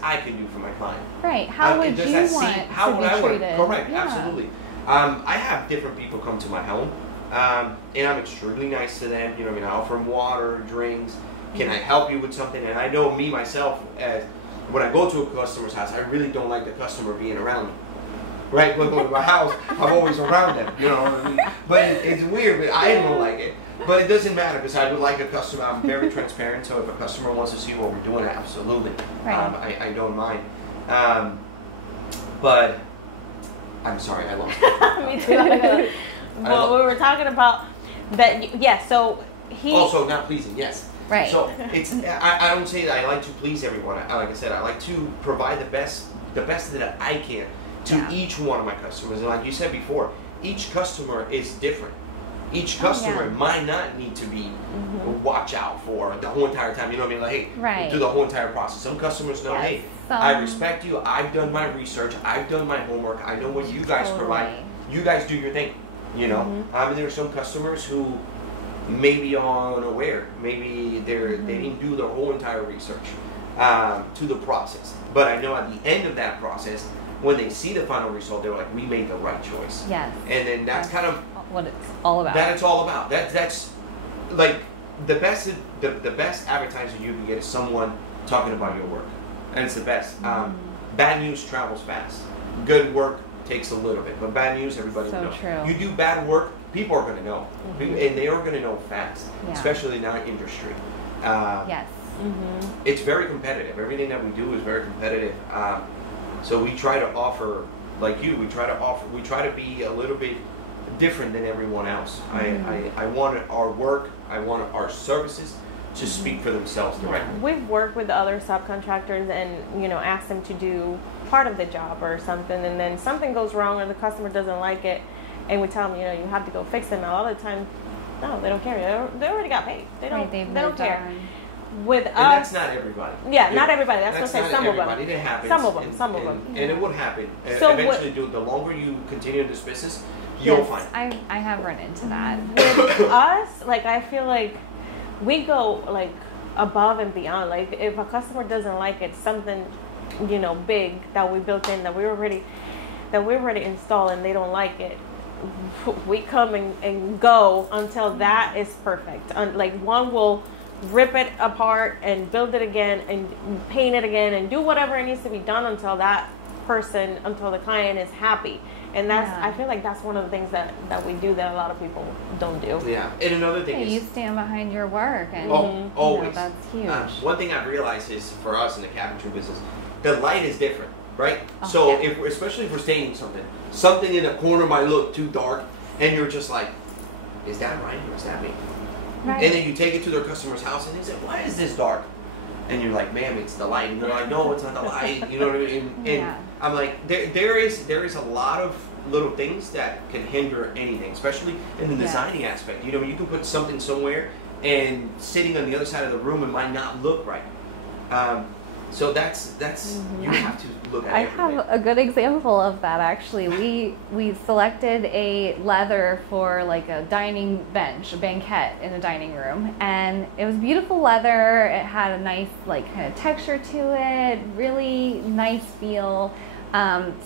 I can do for my client. Right. How would you want to be treated? Correct. Yeah. Absolutely. I have different people come to my home, and I'm extremely nice to them. You know what I mean? I offer them water, drinks. Can I help you with something? And I know me myself, as when I go to a customer's house, I really don't like the customer being around me. Right? When I go to my house, I'm always around them. You know what I mean? But it's weird. But I don't like it. But it doesn't matter, because I would like a customer. I'm very transparent, so if a customer wants to see what we're doing, absolutely. Right. I don't mind. But I'm sorry, I lost it. Me too. Well, we were talking about that. So he also not pleasing. Yes. Right. So it's I don't say that I like to please everyone. Like I said, I like to provide the best that I can to each one of my customers. And like you said before, each customer is different. Each customer might not need to be watch out for the whole entire time. You know what I mean? Like, hey, do the whole entire process. Some customers know, hey, I respect you. I've done my research. I've done my homework. I know what you guys provide. You guys do your thing. You know, there are some customers who maybe are unaware. Maybe they didn't do their whole entire research to the process. But I know at the end of that process, when they see the final result, they're like, we made the right choice. Yes. And then that's kind of what it's all about. That it's all about. That's like the best advertising you can get is someone talking about your work, and it's the best. Bad news travels fast. Good work takes a little bit, but bad news, everybody will know. True. You do bad work, people are going to know, and they are going to know fast, especially in our industry. Yes. It's very competitive. Everything that we do is very competitive. So we try to offer, like you, we try to be a little bit different than everyone else. I want our work, I want our services to speak for themselves directly. We've worked with other subcontractors and, you know, asked them to do part of the job or something, and then something goes wrong or the customer doesn't like it, and we tell them, you know, you have to go fix it. And a lot of the time, no, they don't care. They already got paid. They don't care. With us, and that's not everybody. Yeah, not everybody. That's what I say. Some of them. It happens. Some of them. And it will happen. So eventually, the longer you continue in this business, you'll find. I have run into that. With us, like, I feel like we go like above and beyond. Like, if a customer doesn't like it, something, you know, big that we built in that we already installed, and they don't like it, we come and go until that is perfect. Like, one will rip it apart and build it again and paint it again and do whatever it needs to be done until the client is happy. And that's, I feel like that's one of the things that we do that a lot of people don't do. Yeah. And another thing is, you stand behind your work, and always. You know, that's huge. One thing I've realized is, for us in the cabinetry business, the light is different, right? So especially if we're staining something in the corner might look too dark, and you're just like, is that right or is that me? Right. And then you take it to their customer's house and they say, why is this dark? And you're like, ma'am, it's the light. And they're like, no, it's not the light. You know what I mean? And I'm like, there is a lot of little things that can hinder anything, especially in the designing aspect. You know, you can put something somewhere and sitting on the other side of the room, it might not look right. So that's you have to look at it. I have a good example of that, actually. We selected a leather for like a dining bench, a banquette in a dining room, and it was beautiful leather. It had a nice like kind of texture to it, really nice feel.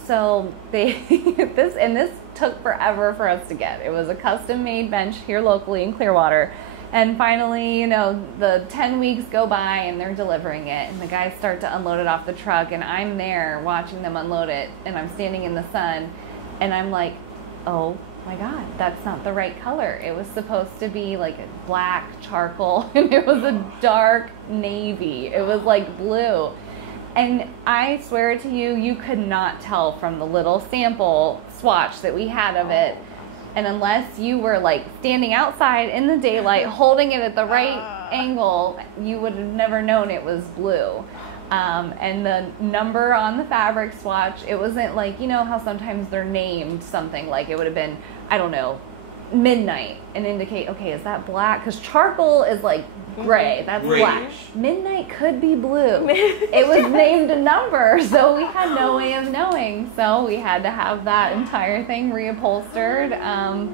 So this took forever for us to get. It was a custom made bench here locally in Clearwater. And finally, you know, the 10 weeks go by and they're delivering it, and the guys start to unload it off the truck, and I'm there watching them unload it, and I'm standing in the sun, and I'm like, oh my God, that's not the right color. It was supposed to be like a black charcoal, and it was a dark navy. It was like blue. And I swear to you, you could not tell from the little sample swatch that we had of it. And unless you were like standing outside in the daylight, holding it at the right angle, you would have never known it was blue. And the number on the fabric swatch, it wasn't like, you know how sometimes they're named something, like it would have been, I don't know, midnight, and indicate, okay, is that black? Because charcoal is like gray, that's black. Midnight could be blue. It was named a number, so we had no way of knowing. So we had to have that entire thing reupholstered,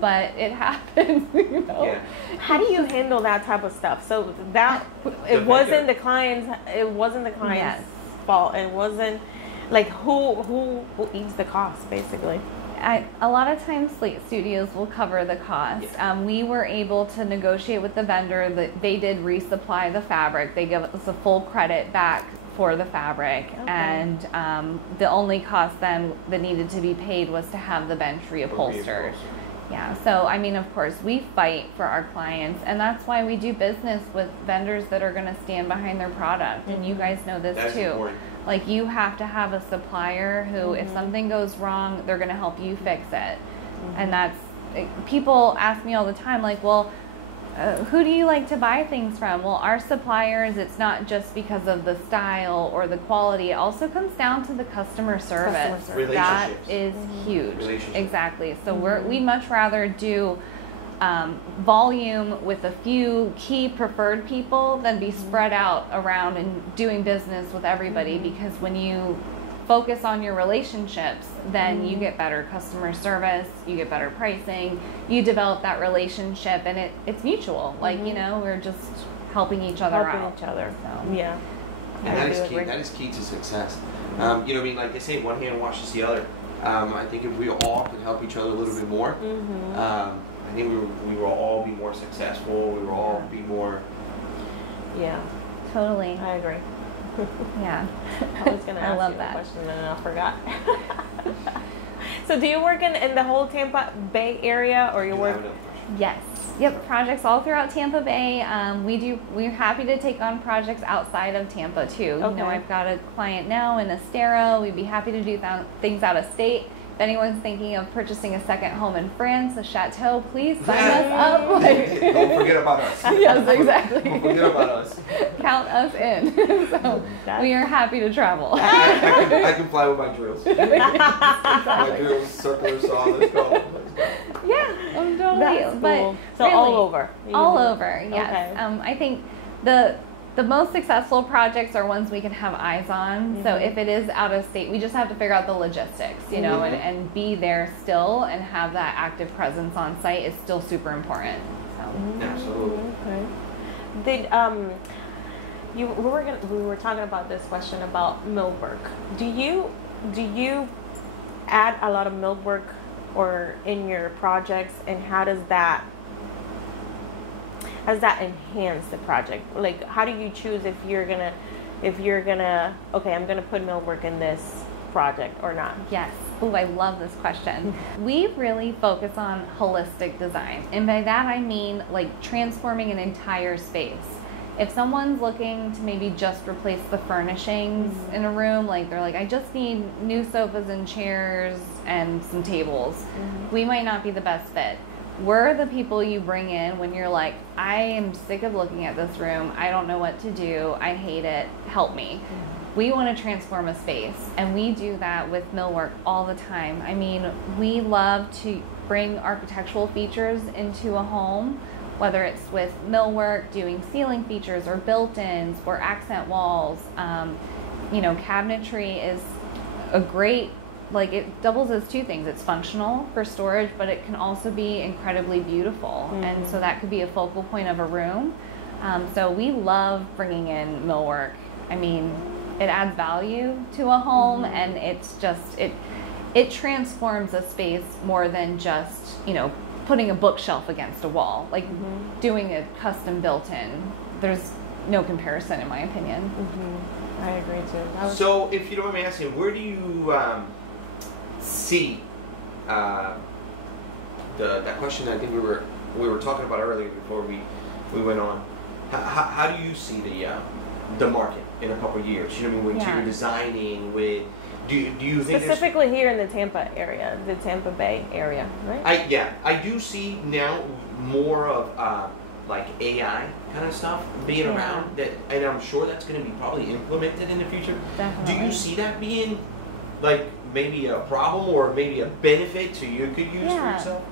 but it happened, you know. Yeah. How do you handle that type of stuff? So that it wasn't the client's Yes. fault. It wasn't like who eats the cost, basically. A lot of times Slate Studios will cover the cost. We were able to negotiate with the vendor that they did resupply the fabric. They give us a full credit back for the fabric. Okay. And the only cost then that needed to be paid was to have the bench reupholstered. Yeah, so I mean, of course, we fight for our clients, and that's why we do business with vendors that are going to stand behind their product. And you guys know this That's too. important. Like, you have to have a supplier who, if something goes wrong, they're going to help you fix it. And that's, people ask me all the time, like, well, who do you like to buy things from? Well, our suppliers, it's not just because of the style or the quality. It also comes down to the customer service. That is huge. Exactly. So we'd much rather do volume with a few key preferred people than be spread out around and doing business with everybody, because when you focus on your relationships, then you get better customer service, you get better pricing, you develop that relationship, and it's mutual. Like, you know, we're just helping each other out. So, yeah. And that is key. That is key to success. You know what I mean? Like they say, one hand washes the other. I think if we all can help each other a little bit more, I think we will all be more successful. We will all be more. Yeah. Totally. I agree. Yeah. I was going to ask you a question and I forgot. So do you work in the whole Tampa Bay area, or you work? Yes. Yep. Projects all throughout Tampa Bay. We're happy to take on projects outside of Tampa too. Okay. You know, I've got a client now in Estero. We'd be happy to do things out of state. If anyone's thinking of purchasing a second home in France, a chateau, please sign us up. Don't forget about us. Yes, exactly. Don't forget about us. Count us in. So we are happy to travel. I can fly with my drills. My drills, circular saw, let's go. Yeah, totally. That's cool. But so really, all over. All over, yes. Okay. I think the most successful projects are ones we can have eyes on. So if it is out of state, we just have to figure out the logistics, you know, and be there still, and have that active presence on site is still super important. So. Absolutely. Okay. Did we were talking about this question about millwork. Do you add a lot of millwork or in your projects, and how does that enhance the project? Like, how do you choose if you're gonna okay, I'm gonna put millwork in this project or not? Yes. Oh, I love this question. We really focus on holistic design, and by that I mean like transforming an entire space. If someone's looking to maybe just replace the furnishings in a room, like they're like, I just need new sofas and chairs and some tables, we might not be the best fit. We're the people you bring in when you're like, I am sick of looking at this room. I don't know what to do. I hate it. Help me. We want to transform a space, and we do that with millwork all the time. I mean, we love to bring architectural features into a home, whether it's with millwork, doing ceiling features or built-ins or accent walls. You know, cabinetry is a great, like, it doubles as two things. It's functional for storage, but it can also be incredibly beautiful. And so that could be a focal point of a room. So we love bringing in millwork. I mean, it adds value to a home, and it's just, it transforms a space more than just, you know, putting a bookshelf against a wall, like doing a custom built-in. There's no comparison, in my opinion. I agree too. So, if you don't mind me asking, where do you see that question that I think we were talking about earlier before we went on? How do you see the market in a couple of years? You know what I mean? When you're designing with, do you think specifically here in the Tampa area, the Tampa Bay area, right? I do see now more of like AI kind of stuff being around that, and I'm sure that's going to be probably implemented in the future. Definitely. Do you see that being like maybe a problem or maybe a benefit to you could use for yourself?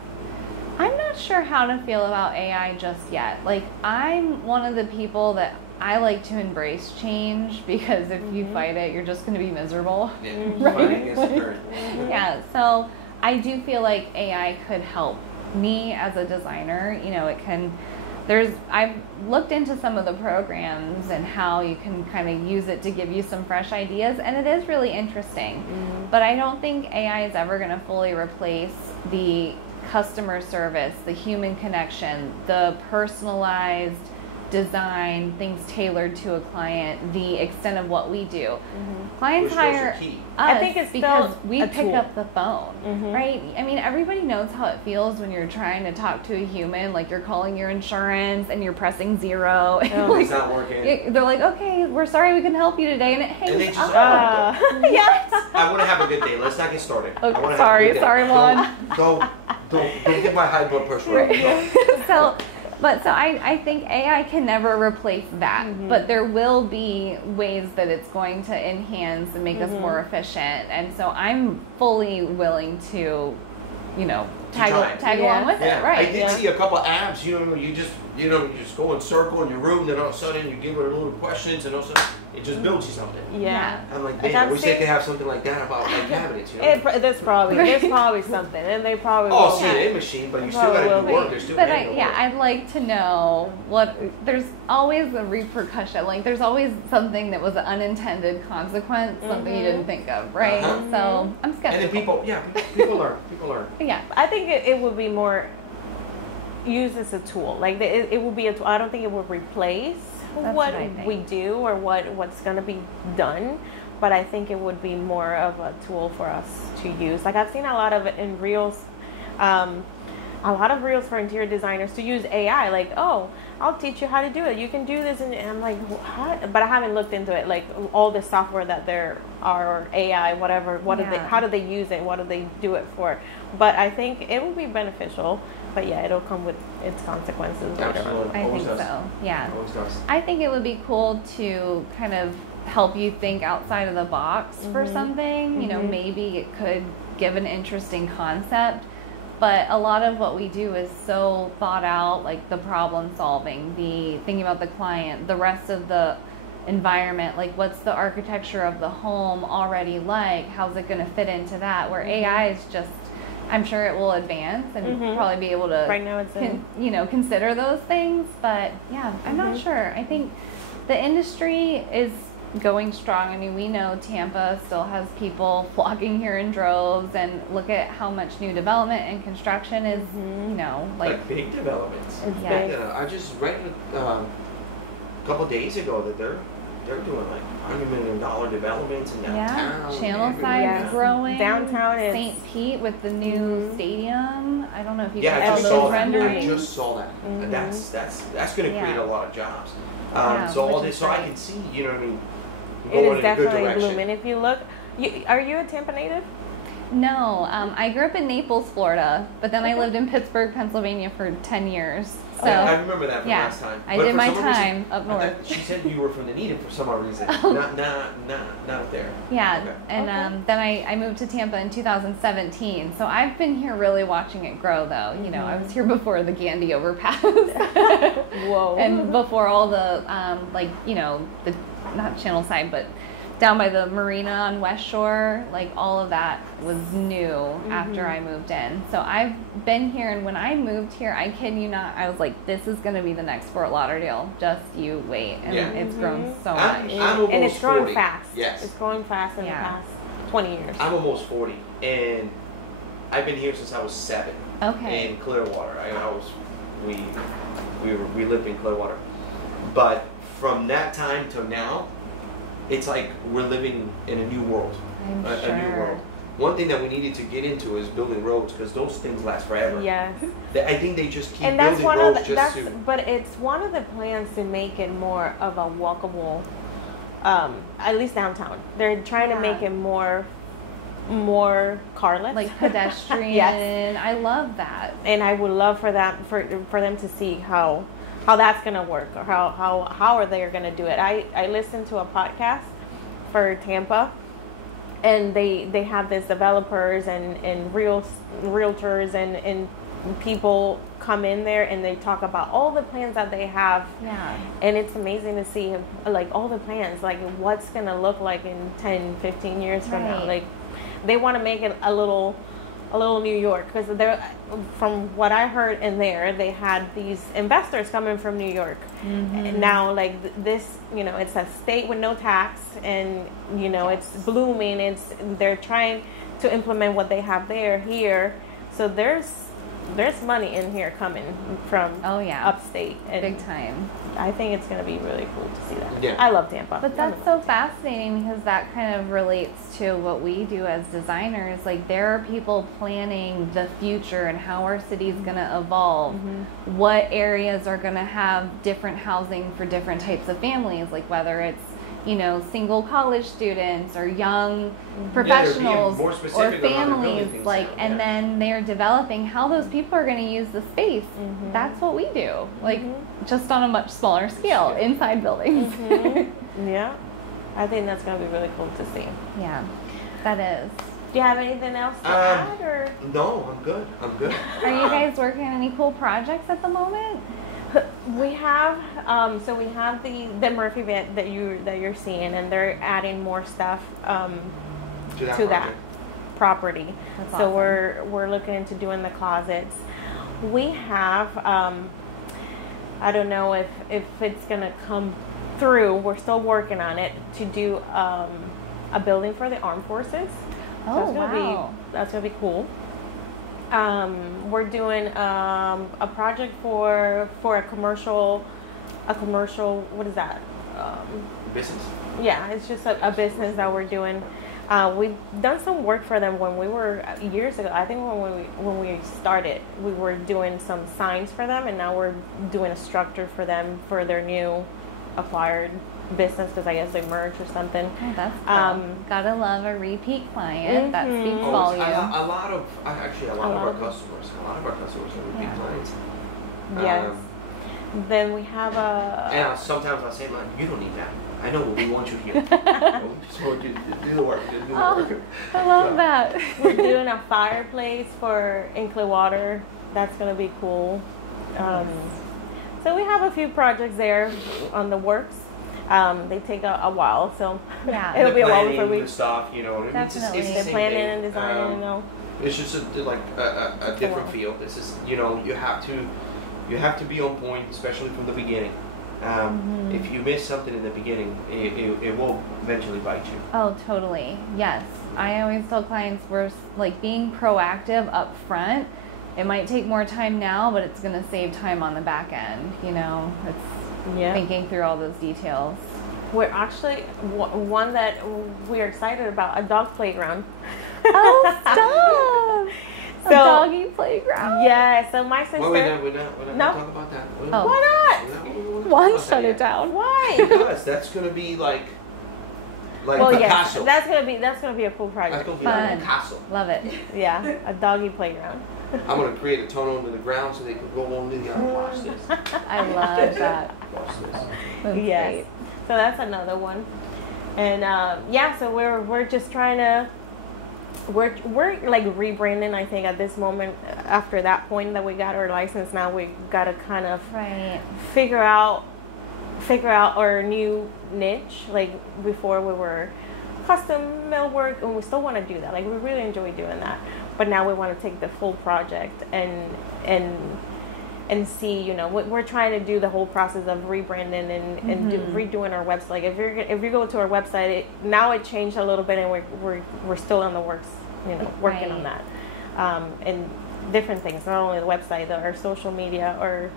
I'm not sure how to feel about AI just yet. Like, I'm one of the people that I like to embrace change, because if you fight it, you're just going to be miserable. Right? Yeah, so I do feel like AI could help me as a designer. You know, it can, I've looked into some of the programs and how you can kind of use it to give you some fresh ideas, and it is really interesting. But I don't think AI is ever going to fully replace the customer service, the human connection, the personalized design, things tailored to a client, the extent of what we do. Clients hire us, I think it's because we pick tool. up the phone, right? I mean, everybody knows how it feels when you're trying to talk to a human, like you're calling your insurance and you're pressing 0. Like, it's not working. They're like, okay, we're sorry we can help you today, and it hangs And up. Yes. I want to have a good day. Let's not get started. Okay, I want to have a good day. sorry, Lon. Don't get my high blood pressure up. So I think AI can never replace that, but there will be ways that it's going to enhance and make us more efficient. And so I'm fully willing to, tag along with it. Right. I did see a couple apps, you just go in circle in your room, then all of a sudden you give it a little questions, and all of a sudden it just builds you something. Yeah. I'm like, damn, I wish they could have something like that about like cabinets. There's probably something, and they probably will. will. See, a machine, but you still got to do work. There's still but I'd like to know there's always a repercussion. Like, there's always something that was an unintended consequence, something you didn't think of, right? So I'm skeptical. And then people learn. Yeah. I think it would be more used as a tool. Like, it will be a tool. I don't think it will replace what we do or what's going to be done, but I think it would be more of a tool for us to use. Like, I've seen a lot of it in reels, a lot of reels for interior designers to use AI. Like, oh, I'll teach you how to do it. You can do this, and I'm like, what? But I haven't looked into it. Like, all the software that there are, or AI, whatever. How do they use it? What do they do it for? But I think it will be beneficial. But yeah, it'll come with its consequences later on. I think so. Yeah. Always does. I think it would be cool to kind of help you think outside of the box for something. Maybe it could give an interesting concept. But a lot of what we do is so thought out, like the problem solving, the thinking about the client, the rest of the environment, like what's the architecture of the home already like, how's it going to fit into that, where AI is just, I'm sure it will advance and probably be able to right now it's consider those things. But yeah, I'm not sure. I think the industry is going strong. I mean, we know Tampa still has people flocking here in droves, and look at how much new development and construction is, like big developments. I just read a couple days ago that they're doing like $100 million developments in downtown. Yeah, Channelside's growing. Downtown is St. Pete with the new stadium. I don't know if you guys guys saw those renderings. I just saw that. That's going to create a lot of jobs. So I can see, you know what I mean. It is definitely blooming. If you look, are you a Tampa native? No, I grew up in Naples, Florida, but then I lived in Pittsburgh, Pennsylvania for 10 years. So I remember that from last time. I did my time up north. She said you were from the Dunedin for some odd reason. Not up there. Yeah, okay. And then I moved to Tampa in 2017. So I've been here really watching it grow, though. I was here before the Gandy overpass. Whoa. And before all the, the not Channelside, but down by the marina on West Shore, like all of that was new after I moved in. So I've been here, and when I moved here, I kid you not, I was like, this is going to be the next Fort Lauderdale. Just you wait. And it's grown so much. And it's growing 40. fast. Yes. It's growing fast in the past 20 years. I'm almost 40, and I've been here since I was 7. Okay. in Clearwater. We lived in Clearwater, but from that time to now, it's like we're living in a new world. I'm a new sure. world. One thing that we needed to get into is building roads, because those things last forever. Yes. I think they just keep And that's building one roads of the, just that's, to. but it's one of the plans to make it more of a walkable, at least downtown. They're trying to make it more carless, Like pedestrian. Yes. I love that. and I would love for them to see how that's gonna work, or how are they gonna do it. I listened to a podcast for Tampa, and they have this developers and realtors and people come in there, and they talk about all the plans that they have. Yeah. And it's amazing to see like all the plans, like what's gonna look like in 10, 15 years from now. Right. Like they want to make it a little New York, because they're, from what I heard in there, they had these investors coming from New York. And now, like this, it's a state with no tax, and it's blooming. They're trying to implement what they have here. So there's money in here coming from upstate, and Big time. I think it's going to be really cool to see that. Yeah. I love Tampa. But that's so fascinating, because that kind of relates to what we do as designers. Like, there are people planning the future and how our city's going to evolve. What areas are going to have different housing for different types of families, like whether it's single college students or young professionals more or specific on how they're building families, things like, now, and then they're developing how those people are going to use the space. That's what we do, like just on a much smaller scale inside buildings. Yeah, I think that's going to be really cool to see. Yeah, that is. Do you have anything else to add, or? No, I'm good. Are you guys working on any cool projects at the moment? We have we have the Murphy event that you're seeing, and they're adding more stuff to that property. That's so awesome. we're looking into doing the closets. We have I don't know if it's gonna come through. We're still working on it, to do a building for the armed forces. Oh, So that's gonna be cool. We're doing a project for a commercial. What is that? Business. Yeah, it's just a business that we're doing. We've done some work for them when we were years ago. I think when we started, we were doing some signs for them, and now we're doing a structure for them for their new acquired business, because I guess they merged or something. Oh, that's cool. Gotta love a repeat client. That speaks A volume. lot of our customers are repeat clients. Yes. Then we have And sometimes I say, "Man, you don't need that. I know we want you here. We just want you to do the work. Just do the work." I love that. we're doing a fireplace in Clearwater. That's gonna be cool. So we have a few projects there on the works. They take a while, so it'll be a while before we. The stuff, Definitely. it's the The same planning thing. and designing, It's just a different field. This is, you have to be on point, especially from the beginning. If you miss something in the beginning, it will eventually bite you. Oh, totally. Yes. I always tell clients we're like being proactive up front. It might take more time now, but it's going to save time on the back end. It's thinking through all those details. We're actually one that we're excited about, a dog playground. Oh, stop! A doggy playground. Yeah. So my sister. Well, we're not going to talk about that. Oh. Why not? One, shut it down. Why? Because that's going to be like well, a yes, castle. that's gonna be a cool project. That's going to be Fun. like a castle. Love it. Yeah, a doggy playground. I'm going to create a tunnel under the ground so they can go under the ground. Watch this. I love that. Watch this. That's Yes. great. So that's another one. And so we're just trying to we're like rebranding. I think at this moment, after that point that we got our license, now we got to kind of figure out our new niche. Like before, we were custom millwork, and we still want to do that. Like we really enjoy doing that, but now we want to take the full project and see. We're trying to do the whole process of rebranding and redoing our website. Like if you go to our website, it changed a little bit, and we're still in the works. Working on that. And different things, not only the website, our social media, or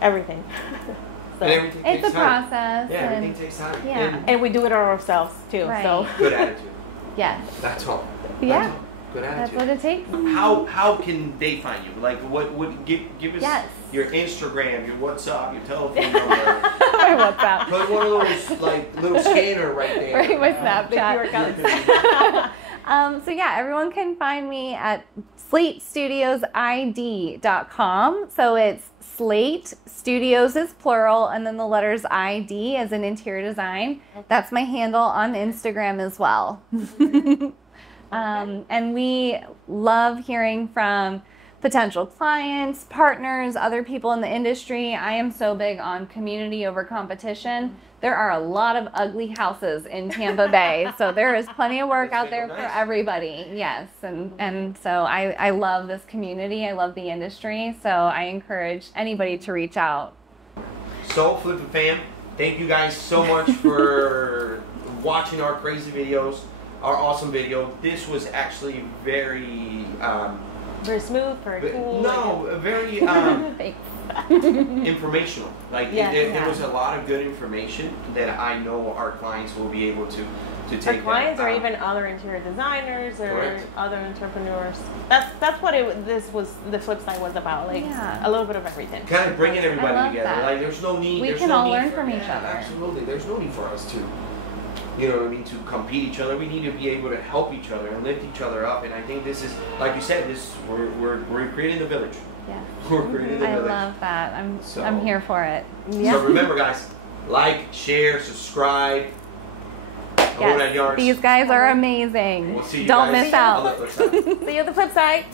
everything. So and everything it's takes a time. process. Yeah, everything takes time. Yeah. and we do it ourselves too. Right. So Good attitude. Yes. That's all. Yeah. That's all. Good attitude. That's what it takes. How can they find you? Like what give us Yes. your Instagram, your WhatsApp, your telephone number. what's up? Put one of those like little scanner right there. Right, my Snapchat. So yeah, everyone can find me at slatestudiosid.com. So it's Slate Studios is plural, and then the letters ID as in interior design. That's my handle on Instagram as well. And we love hearing from potential clients, partners, other people in the industry. I am so big on community over competition. There are a lot of ugly houses in Tampa Bay, so there is plenty of work out there for everybody. Yes, and so I love this community. I love the industry, so I encourage anybody to reach out. So, Flippin' fam, thank you guys so much for watching our crazy videos, our awesome video. This was actually very smooth, very cool. No, very informational. Like there was a lot of good information that I know our clients will be able to take. Our clients or even other interior designers or other entrepreneurs. That's what the FlipSide was about. Like a little bit of everything. Kind of bringing everybody together. That. Like there's no need. We can all learn from each other. Absolutely, there's no need for us to. You know what I mean, to compete each other. We need to be able to help each other and lift each other up. And I think this is, like you said, we're creating the village. Yeah. We're creating the village. I love that. I'm here for it. Yeah. So remember, guys, like, share, subscribe. Yes. These guys are amazing. We'll see you Don't guys miss out. on the flip side. See you on the flip side.